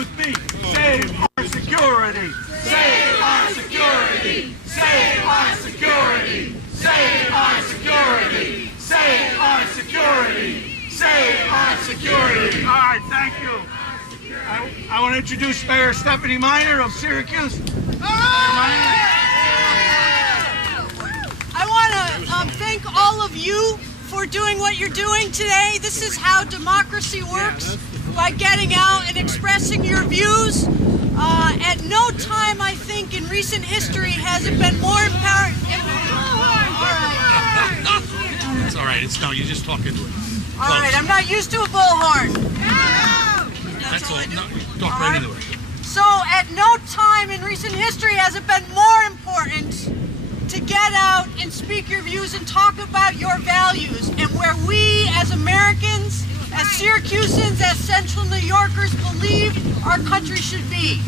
with me. Save our security. Save our security. Save our security. Save our security. Save our security. Save our security. All right, thank you. I want to introduce Mayor Stephanie Miner of Syracuse. I want to thank all of you for doing what you're doing today. This is how democracy works, by getting out and expressing your views. At no time, I think, in recent history has it been more important. It's all right. It's no, you just talk into it. All right, I'm not used to a bullhorn. That's all. No, talk right into it. So, at no time in recent history has it been more important to get out and speak your views and talk about your values and where we as Americans, as Syracusans, as Central New Yorkers believe our country should be.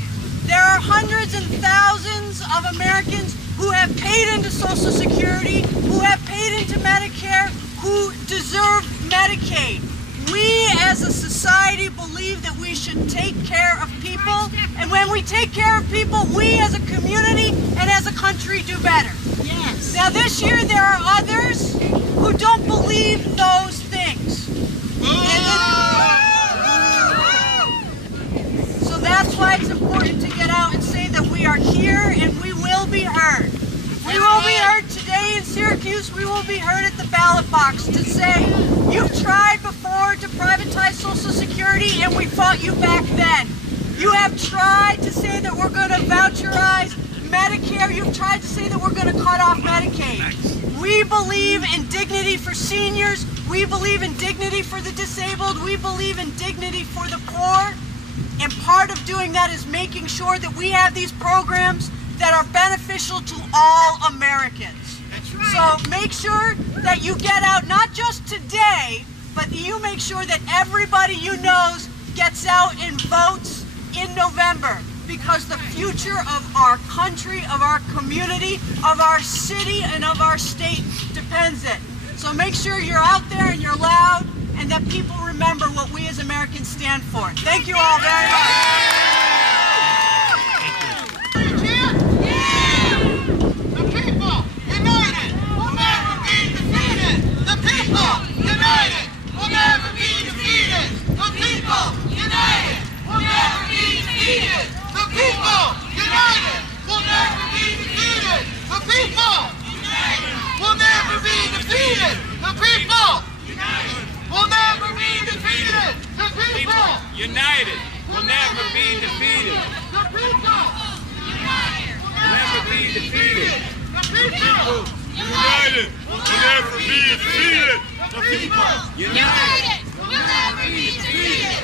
There are hundreds and thousands of Americans who have paid into Social Security, who have paid into Medicare, who deserve Medicaid. We as a society believe that we should take care of people, and when we take care of people, we as a community and as a country do better. Yes. Now this year there are others who don't believe those things. So that's why it's important to get out and say that we are here and we will be heard. We will be heard today in Syracuse. We will be heard at the ballot box to say, you've tried before to privatize Social Security and we fought you back then. You have tried to say that we're going to voucherize Medicare. You've tried to say that we're going to cut off Medicaid. We believe in dignity for seniors. We believe in dignity for the disabled. We believe in dignity for the poor. And part of doing that is making sure that we have these programs that are beneficial to all Americans. So make sure that you get out, not just today, but you make sure that everybody you know gets out and votes in November, because the future of our country, of our community, of our city, and of our state depends it. So make sure you're out there and you're loud, and that people remember what we as Americans stand for. Thank you all very much. United will never be defeated. The people united will never be defeated. The people united will never be defeated. The people united will never be defeated. The people united will never be defeated.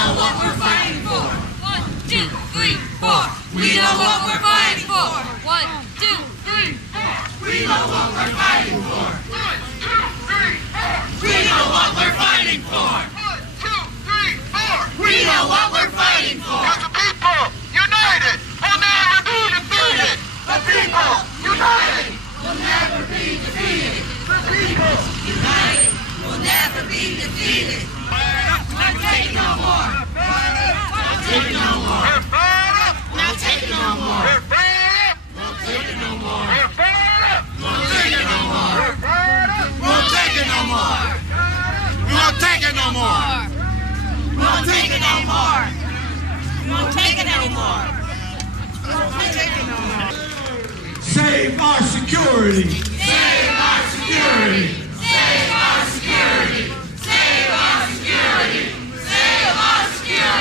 know what we're fighting for. 1, 2, 3, 4. We know what we're fighting for. 1, 2, 3, 4. We know what we're fighting for. 1, 2, 3, 4. We know what we're fighting for. 1, 2, 3, 4. We know what we're fighting for. The people united will never be defeated. The people united will never be defeated. The people United will never be defeated. Not taking no more. Not taking no more. We're fed up. Not taking no more. We're fed up. Not taking no more. We're fed up. Won't take it no more. We're fed up. Won't take it no more. We won't take it no more. Won't take it no more. Won't take it anymore. Won't take it no more. Save our security. Save our security. Save our security. Save our security. Save our security.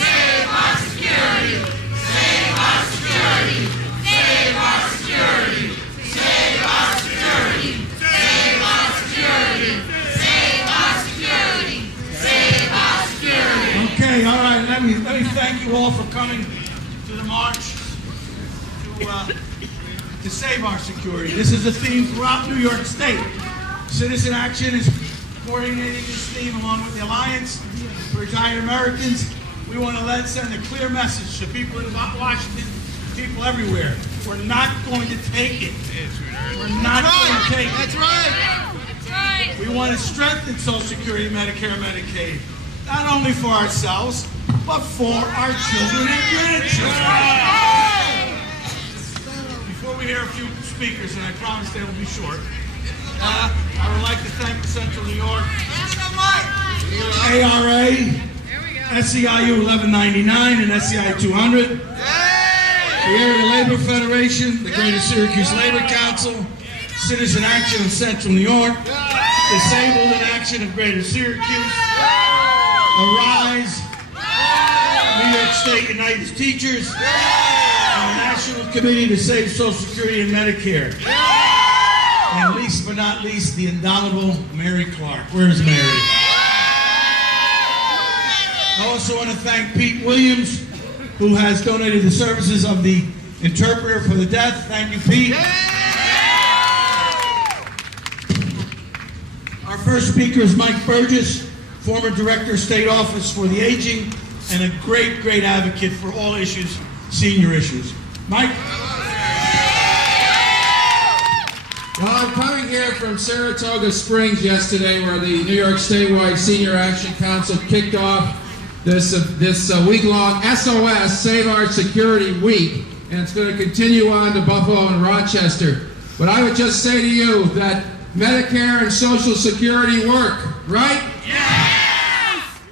Save our security. Save our security. Save our security. Save our security. Save our security. Save our security. Save our security. Okay, all right. Let me thank you all for coming to the march to save our security. This is a theme throughout New York State. Citizen Action is coordinating this theme along with the Alliance for Retired Americans. We want to send a clear message to people in Washington, people everywhere. We're not going to take it. We're not going to take it. That's right. That's right. We want to strengthen Social Security, Medicare, Medicaid, not only for ourselves, but for our children and grandchildren. Before we hear a few speakers, and I promise they will be short, I would like to thank the Central New York ARA, SEIU 1199 and SEI 200, the Area Labor Federation, the Greater Syracuse Labor Council, Citizen Action of Central New York, Disabled in Action of Greater Syracuse, Arise, New York State United Teachers, and the National Committee to Save Social Security and Medicare. And least but not least, the indomitable Mary Clark. Where's Mary? I also want to thank Pete Williams, who has donated the services of the interpreter for the deaf. Thank you, Pete. Our first speaker is Mike Burgess, former Director of State Office for the Aging, and a great, great advocate for all issues, senior issues. Mike? Well, I'm coming here from Saratoga Springs yesterday, where the New York Statewide Senior Action Council kicked off this week-long SOS, Save Our Security Week, and it's going to continue on to Buffalo and Rochester. But I would just say to you that Medicare and Social Security work, right? Yes!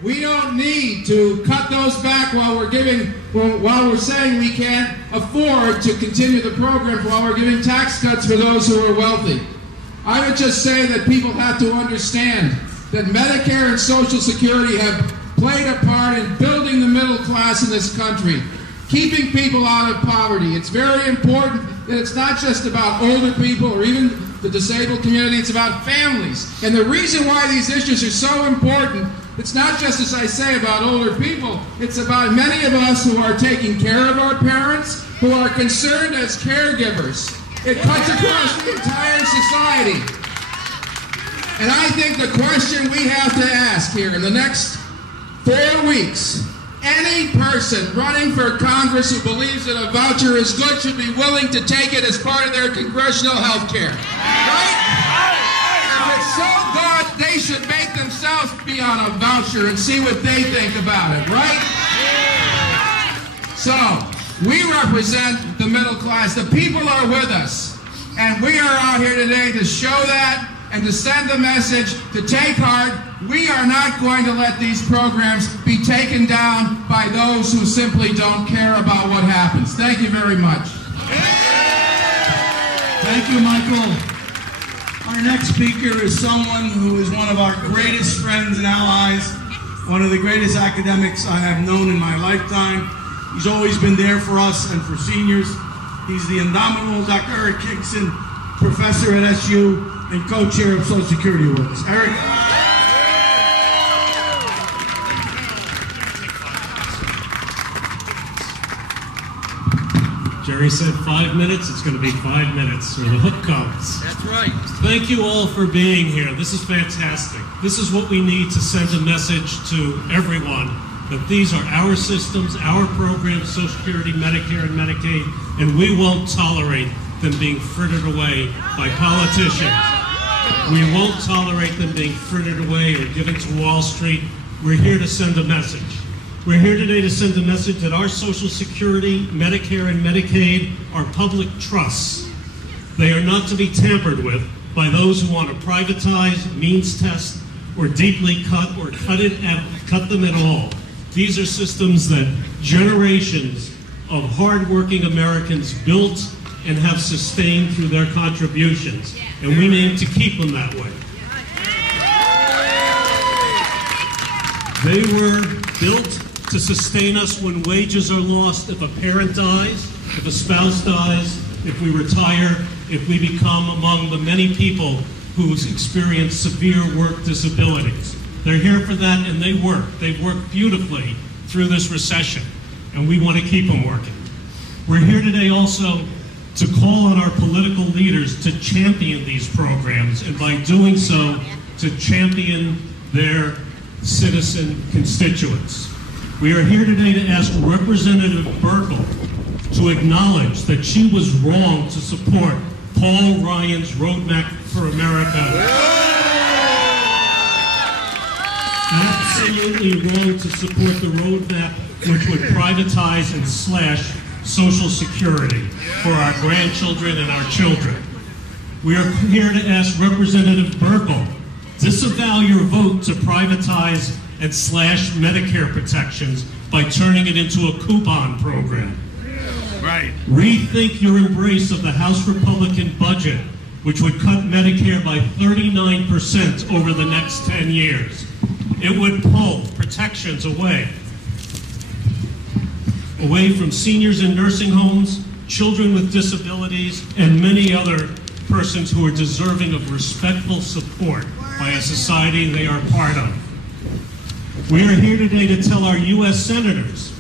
We don't need to cut those back while we're saying we can't afford to continue the program while we're giving tax cuts for those who are wealthy. I would just say that people have to understand that Medicare and Social Security have played a part in building the middle class in this country, keeping people out of poverty. It's very important that it's not just about older people or even the disabled community, it's about families. And the reason why these issues are so important, it's not just, as I say, about older people, it's about many of us who are taking care of our parents, who are concerned as caregivers. It cuts across the entire society. And I think the question we have to ask here in the next 4 weeks, any person running for Congress who believes that a voucher is good should be willing to take it as part of their congressional health care. Right? If it's so good, they should make themselves be on a voucher and see what they think about it, right? So, we represent the middle class. The people are with us. And we are out here today to show that and to send the message to take heart. We are not going to let these programs be taken down by those who simply don't care about what happens. Thank you very much. Thank you, Michael. Our next speaker is someone who is one of our greatest friends and allies, one of the greatest academics I have known in my lifetime. He's always been there for us and for seniors. He's the indomitable Dr. Eric Hickson, professor at SU and co-chair of Social Security Works. Eric? Jerry said 5 minutes, it's going to be 5 minutes, or the hook comes. That's right. Thank you all for being here. This is fantastic. This is what we need to send a message to everyone, that these are our systems, our programs, Social Security, Medicare, and Medicaid, and we won't tolerate them being frittered away by politicians. We won't tolerate them being frittered away or given to Wall Street. We're here to send a message. We're here today to send a message that our Social Security, Medicare, and Medicaid are public trusts. They are not to be tampered with by those who want to privatize, means test, or deeply cut, or cut them at all. These are systems that generations of hardworking Americans built and have sustained through their contributions, and we aim to keep them that way. They were built to sustain us when wages are lost, if a parent dies, if a spouse dies, if we retire, if we become among the many people who experience severe work disabilities. They're here for that, and they work. They've worked beautifully through this recession, and we want to keep them working. We're here today also to call on our political leaders to champion these programs, and by doing so, to champion their citizen constituents. We are here today to ask Representative Burkle to acknowledge that she was wrong to support Paul Ryan's Roadmap for America. Absolutely wrong to support the roadmap which would privatize and slash Social Security for our grandchildren and our children. We are here to ask Representative Burkle, disavow your vote to privatize and slash Medicare protections by turning it into a coupon program. Right. Rethink your embrace of the House Republican budget, which would cut Medicare by 39% over the next 10 years. It would pull protections away from seniors in nursing homes, children with disabilities, and many other persons who are deserving of respectful support by a society they are part of. We are here today to tell our U.S. Senators,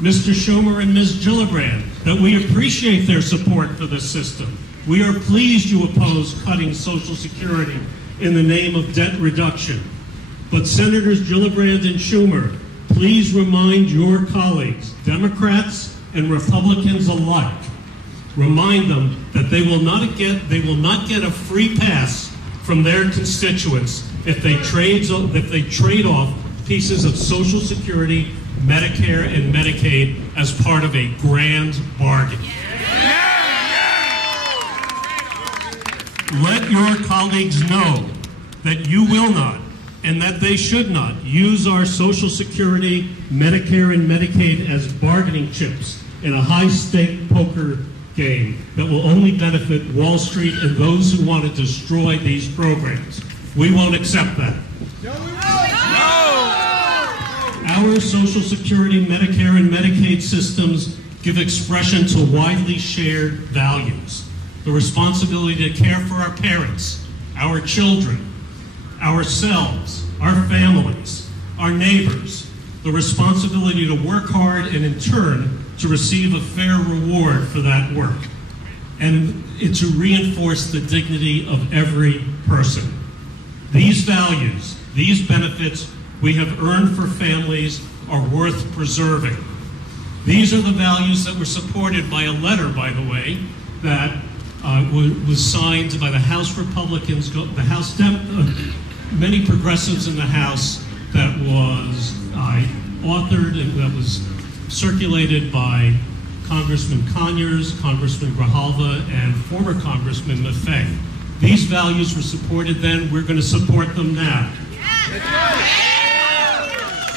Mr. Schumer and Ms. Gillibrand, that we appreciate their support for this system. We are pleased you oppose cutting Social Security in the name of debt reduction. But Senators Gillibrand and Schumer, please remind your colleagues, Democrats and Republicans alike, remind them that they will not get a free pass from their constituents if they trade off pieces of Social Security, Medicare, and Medicaid as part of a grand bargain. Let your colleagues know that you will not, and that they should not, use our Social Security, Medicare, and Medicaid as bargaining chips in a high-stake poker game that will only benefit Wall Street and those who want to destroy these programs. We won't accept that. Our Social Security, Medicare, and Medicaid systems give expression to widely shared values. The responsibility to care for our parents, our children, ourselves, our families, our neighbors, the responsibility to work hard and in turn to receive a fair reward for that work, and to reinforce the dignity of every person. These values, these benefits we have earned for families are worth preserving. These are the values that were supported by a letter, by the way, that was signed by the House Republicans, the House, many progressives in the House, that was authored and that was circulated by Congressman Conyers, Congressman Grijalva, and former Congressman Maffei. These values were supported then. We're going to support them now.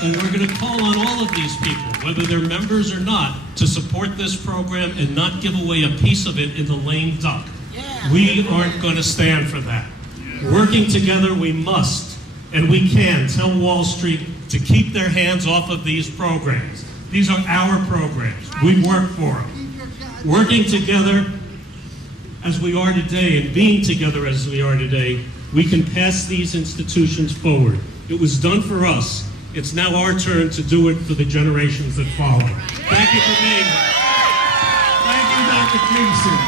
And we're going to call on all of these people, whether they're members or not, to support this program and not give away a piece of it in the lame duck. We aren't going to stand for that. Working together, we must, and we can, tell Wall Street to keep their hands off of these programs. These are our programs. We work for them. Working together as we are today and being together as we are today, we can pass these institutions forward. It was done for us. It's now our turn to do it for the generations that follow. Thank you for being here. Thank you. applications.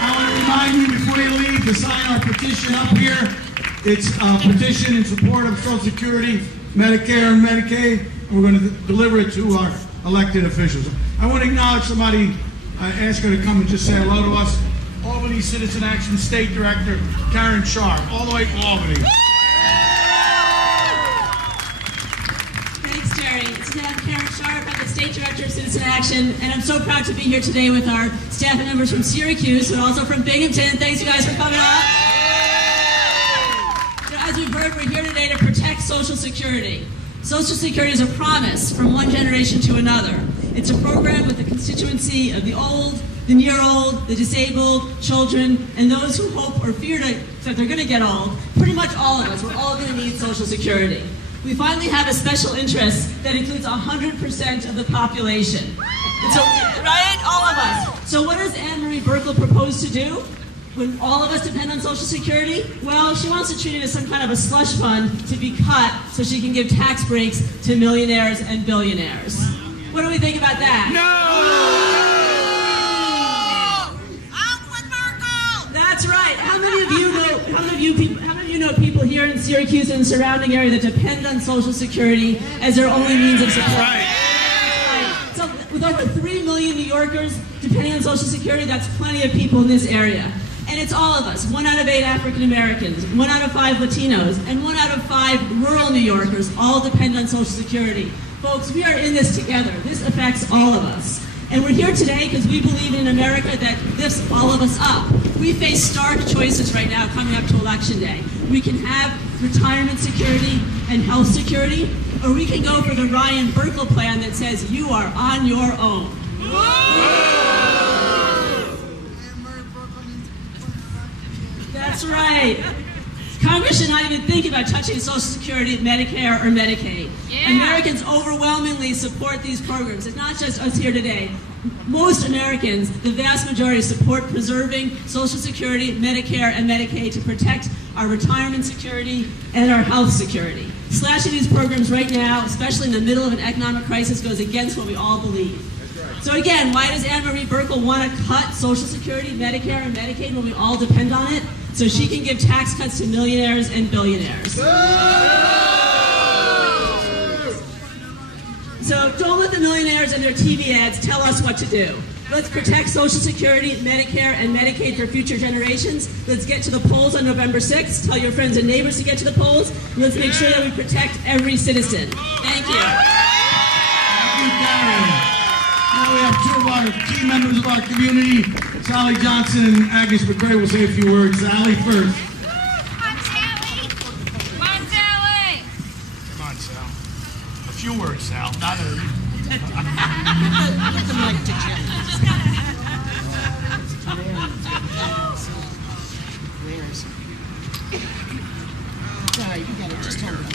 I want to remind you before you leave to sign our petition up here. It's a petition in support of Social Security, Medicare, and Medicaid, and we're going to deliver it to our elected officials. I want to acknowledge somebody. I asked her to come and just say hello to us. Albany Citizen Action State Director Karen Sharp, all the way from Albany. Thanks, Jerry. I'm Karen Sharp. I'm the State Director of Citizen Action, and I'm so proud to be here today with our staff and members from Syracuse and also from Binghamton. Thanks, you guys, for coming up. So as we've heard, we're here today to protect Social Security. Social Security is a promise from one generation to another. It's a program with the constituency of the old, the near old, the disabled, children, and those who hope or fear that they're going to get old. Pretty much all of us. We're all going to need Social Security. We finally have a special interest that includes 100% of the population. And so, right? All of us. So what does Anne Marie Burkle propose to do when all of us depend on Social Security? Well, she wants to treat it as some kind of a slush fund to be cut so she can give tax breaks to millionaires and billionaires. What do we think about that? No! That's right. How many of you know people here in Syracuse and the surrounding area that depend on Social Security as their only means of support? Right. So with over 3 million New Yorkers depending on Social Security, that's plenty of people in this area. And it's all of us. 1 out of 8 African Americans, 1 out of 5 Latinos, and 1 out of 5 rural New Yorkers all depend on Social Security. Folks, we are in this together. This affects all of us. And we're here today because we believe in America that lifts all of us up. We face stark choices right now coming up to Election Day. We can have retirement security and health security, or we can go for the Ryan Burkle plan that says you are on your own. That's right. Congress should not even think about touching Social Security, Medicare, or Medicaid. Yeah. Americans overwhelmingly support these programs. It's not just us here today. Most Americans, the vast majority, support preserving Social Security, Medicare, and Medicaid to protect our retirement security and our health security. Slashing these programs right now, especially in the middle of an economic crisis, goes against what we all believe. So again, why does Anne Marie Burkle want to cut Social Security, Medicare, and Medicaid when we all depend on it? So she can give tax cuts to millionaires and billionaires. So don't let the millionaires and their TV ads tell us what to do. Let's protect Social Security, Medicare, and Medicaid for future generations. Let's get to the polls on November 6th. Tell your friends and neighbors to get to the polls. Let's make sure that we protect every citizen. Thank you. Thank you, Karen. Now we have 2 of our key members of our community, Sally Johnson and Agnes McRae will say a few words. Sally first. Come on, Sally. Come on, Sally. Come on, Sal. A few words, Sal. Not a... Get the mic to Jim. Where is it? It's all right, you got it. Just hold it.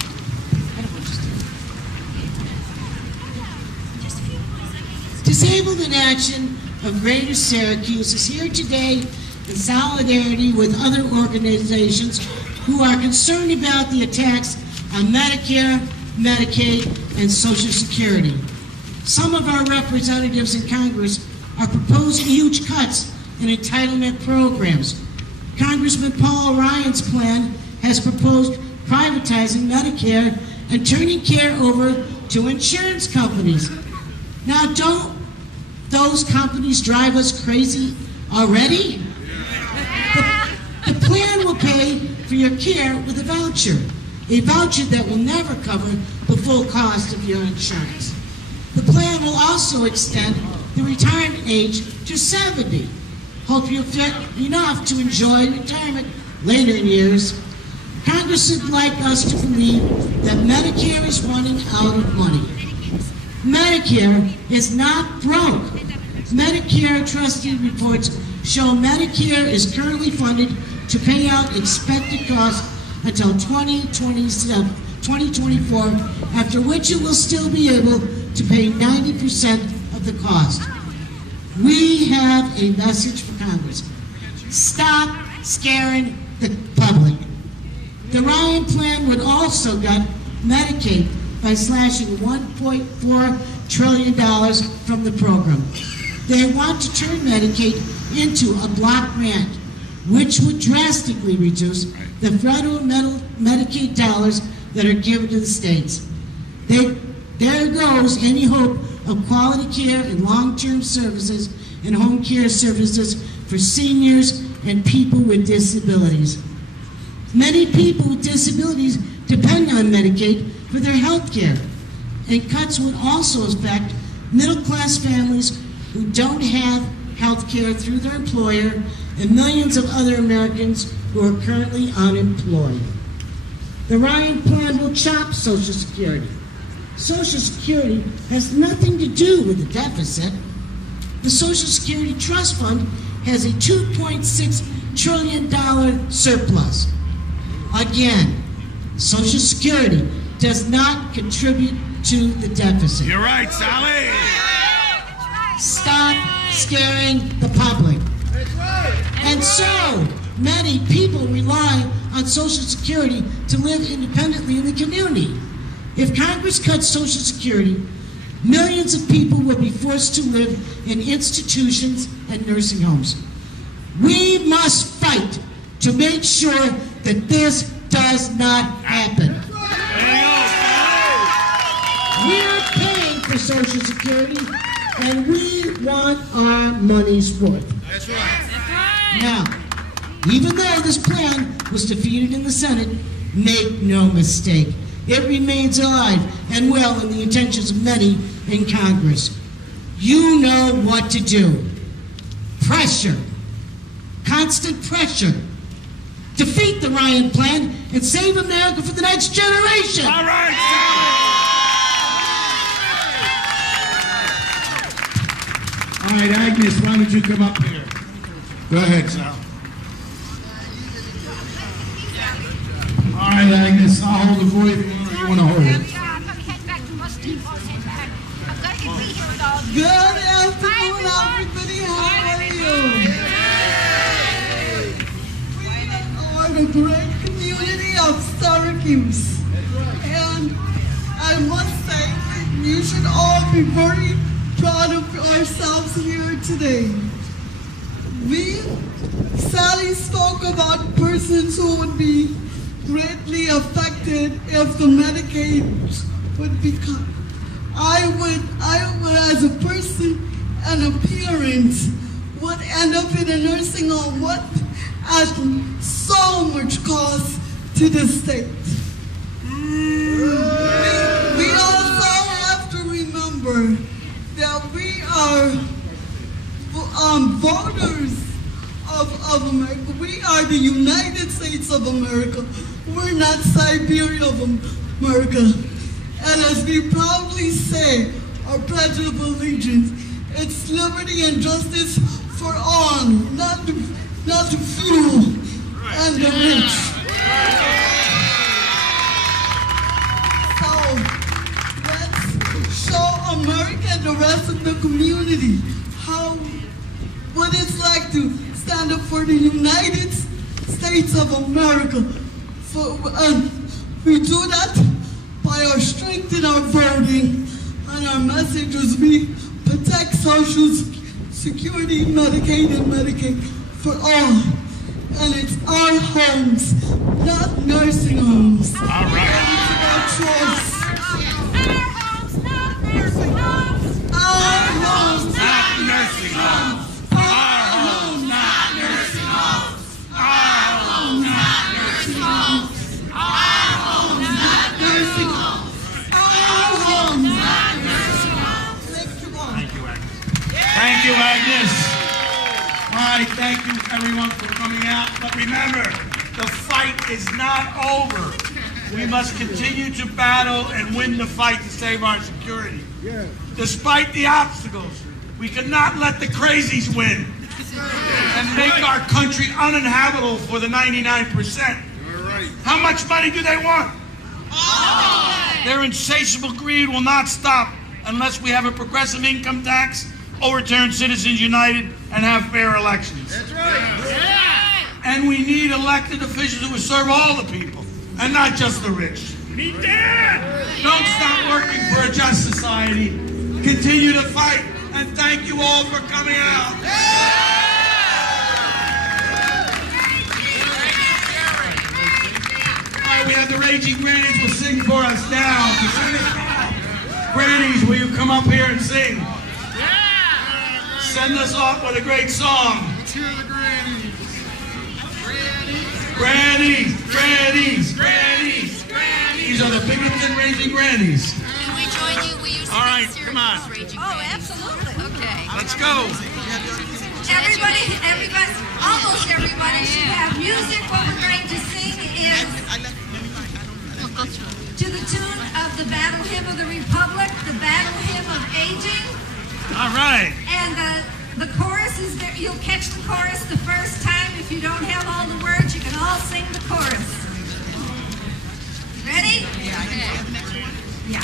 Disabled in Action of Greater Syracuse is here today in solidarity with other organizations who are concerned about the attacks on Medicare, Medicaid, and Social Security. Some of our representatives in Congress are proposing huge cuts in entitlement programs. Congressman Paul Ryan's plan has proposed privatizing Medicare and turning care over to insurance companies. Now, don't those companies drive us crazy already? The plan will pay for your care with a voucher that will never cover the full cost of your insurance. The plan will also extend the retirement age to 70. Hope you're fit enough to enjoy retirement later in years. Congress would like us to believe that Medicare is running out of money. Medicare is not broke. Medicare trustee reports show Medicare is currently funded to pay out expected costs until 2024, after which it will still be able to pay 90% of the cost. We have a message for Congress. Stop scaring the public. The Ryan plan would also gut Medicaid by slashing $1.4 trillion from the program. They want to turn Medicaid into a block grant, which would drastically reduce the federal Medicaid dollars that are given to the states. There goes any hope of quality care and long-term services and home care services for seniors and people with disabilities. Many people with disabilities depend on Medicaid for their health care, and cuts would also affect middle-class families who don't have health care through their employer and millions of other Americans who are currently unemployed. The Ryan plan will chop Social Security. Social Security has nothing to do with the deficit. The Social Security Trust Fund has a $2.6 trillion surplus. Again, Social Security does not contribute to the deficit. You're right, Sally. Stop scaring the public. And so many people rely on Social Security to live independently in the community. If Congress cuts Social Security, millions of people will be forced to live in institutions and nursing homes. We must fight to make sure that this does not happen. We are paying for Social Security, and we want our money's worth. That's right. Now, even though this plan was defeated in the Senate, make no mistake, it remains alive and well in the intentions of many in Congress. You know what to do. Pressure. Constant pressure. Defeat the Ryan plan and save America for the next generation. All right, Sal. All right, Agnes, why don't you come up here? Go ahead, Sal. All right, Agnes, I'll hold it for you if you want to hold it. Good afternoon, everybody. How are you? We are the great community of Syracuse. And I must say that you should all be very proud of ourselves here today. Sally spoke about persons who would be greatly affected if the Medicaid would be cut. I would, as a person and a parent, would end up in a nursing home at so much cost to the state. We also have to remember that we are voters of America. We are the United States of America. We're not Siberia of America. And as we proudly say, our pledge of allegiance, it's liberty and justice for all, not the few and the rich. So let's show America and the rest of the community what it's like to stand up for the United States of America. We do that by our strength in our voting and our messages. We protect Social Security, Medicaid, and Medicaid for all. And it's our homes, not nursing homes. All right. And it's about choice. Our homes, not nursing homes. Our homes, Not nursing homes. Our homes, not nursing homes. Our homes, not nursing homes. Our homes, not nursing homes. our homes, Not nursing homes. Thank you, Agnes. Thank you, Agnes. All right, thank you, everyone, for coming out. But remember, the fight is not over. We must continue to battle and win the fight to save our security. Despite the obstacles, we cannot let the crazies win and make our country uninhabitable for the 99%. How much money do they want? Their insatiable greed will not stop unless we have a progressive income tax, overturn Citizens United, and have fair elections. That's right. And we need elected officials who will serve all the people, and not just the rich. Me dead! Don't stop working for a just society. Continue to fight And thank you all for coming out. All right, we have the Raging Grannies will sing for us now. Grannies, will you come up here and sing? Send us off with a great song. Grannies, grannies, grannies, grannies. These are the Binghamton Raging Grannies. Can we join you? Will you sing All right, Syracuse come on. Raging Grannies? Absolutely. Okay. Let's go. Everybody, almost everybody should have music. What we're going to sing is to the tune of the Battle Hymn of the Republic, the Battle Hymn of Aging. All right. And the chorus is there. You'll catch the chorus the first time. If you don't have all the words, you can all sing the chorus. Ready? Yeah.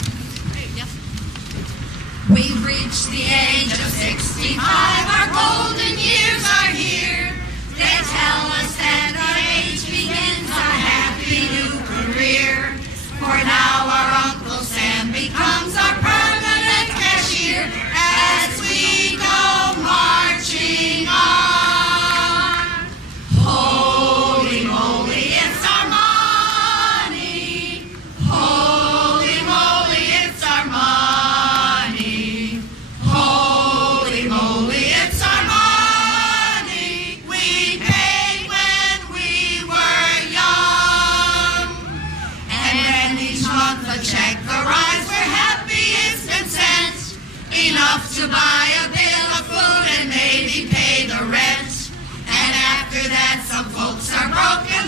We've reached the age of 65. Our golden years are here. They tell us that our age begins our happy new career. For now our Uncle Sam becomes our permanent cashier as we go marching on. Holy moly, it's our money. Holy moly, it's our money. Holy moly, it's our money. We paid when we were young. And when each month a check arrives, we're happy it's been sent. Enough to buy a bill of food and maybe pay the rent. And after that, some folks are broken.